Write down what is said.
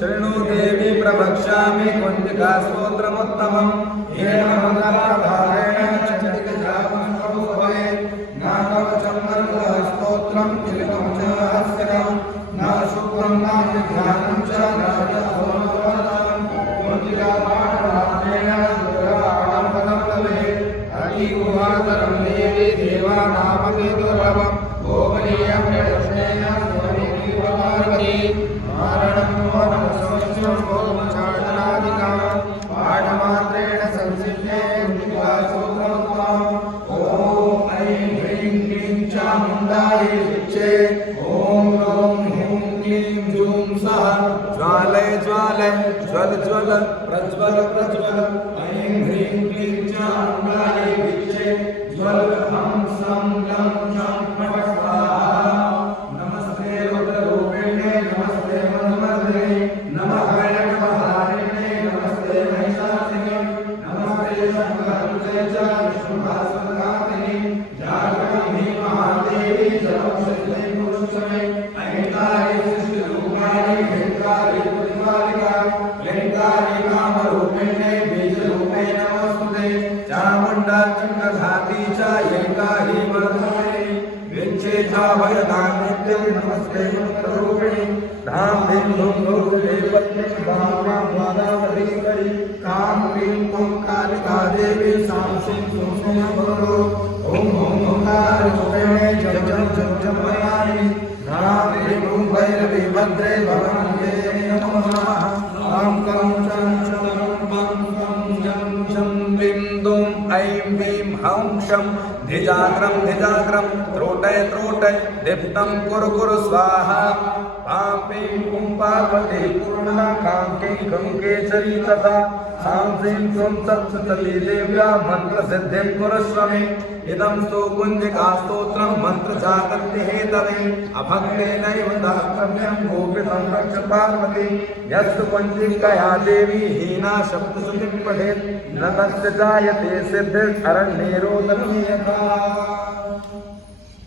शृणु देवी प्रवक्ष्यामि कुञ्जिका स्तोत्रमुत्तमम् येन मंगलाधारेण चण्डिकाजापं भवे न कवचं मरुतः स्तोत्रं किलितं च हस्तिकं न शुक्रं न विघ्नानं च न होमवदनं कुञ्जिकापाठभावेन दुर्गाणं भवे अतिगुहातरं देवी देवानामपि दुर्लभं गोपनीयं यदस्नेन स्वरूपी पार्वती मारणं मोहनं संस्कृतं गोमचाटनादिकं पाठमात्रेण संसिद्धे कुञ्जिकासूत्रमुत्तमम् ॐ ऐं ह्रीं क्लीं चामुण्डायै विच्चे ॐ ह्रौं ह्रूं क्लीं जूं सः ज्वालय ज्वालय ज्वल ज्वल प्रज्वल प्रज्वल ऐं ह्रीं क्लीं चामुण्डायै विच्चे ज्वल हं सं लं चं फट् स्वाहा नमस्ते रुद्ररूपिणे नमस्ते मन्मथे नमः गणकहारिणे नमस्ते महिषासिने नमस्ते शङ्खहस्ते च विष्णुभास्वरघातिने जागृति महादेवी सर्वसिद्धि पुरुषमे अहिंकारी सृष्टिरूपाणि हिंकारी प्रतिपालिका लिंगारि कामरूपिणे बीजरूपे नमस्तुते चामुण्डा चण्डघाती च एकाहि वर्धमाने विच्छेदा भयदां नित्यं नमस्ते रुद्ररूपिणे धाम धीं धूम धूर्वे पत्नी भामा द्वादावती करी काम क्लीं कुं कालिका देवी सां सिं सुं सुं भरो ओम ओम ओंकार रूपिणे जप जप जप जप मयामि धाम धीं धूम भैरवी भद्रे भवन्ये नमो नमः ॐ कं चं चं पं पं जं जं विं दुं ऐं वीं हौं शं धिजाग्रं धिजाग्रं त्रोटय त्रोटय दीप्तं कुरु कुरु स्वाहा पां पीं पुं पार्वती पूर्णा काङ्के गङ्गेश्वरी तथा सां सीं त्वं सप्तशती देव्या मन्त्रसिद्धिं कुरुष्व मे इदं स्तु कुञ्जिकास्तोत्रं मन्त्रजागृति हेतवे अभक्तेनैव दातव्यं गोपितं रक्ष पार्वती यस्तु कुञ्जिकया देवी हीना शब्दश्रुतिं पठेत् न तस्य जायते सिद्धिररण्ये रोदनीयथा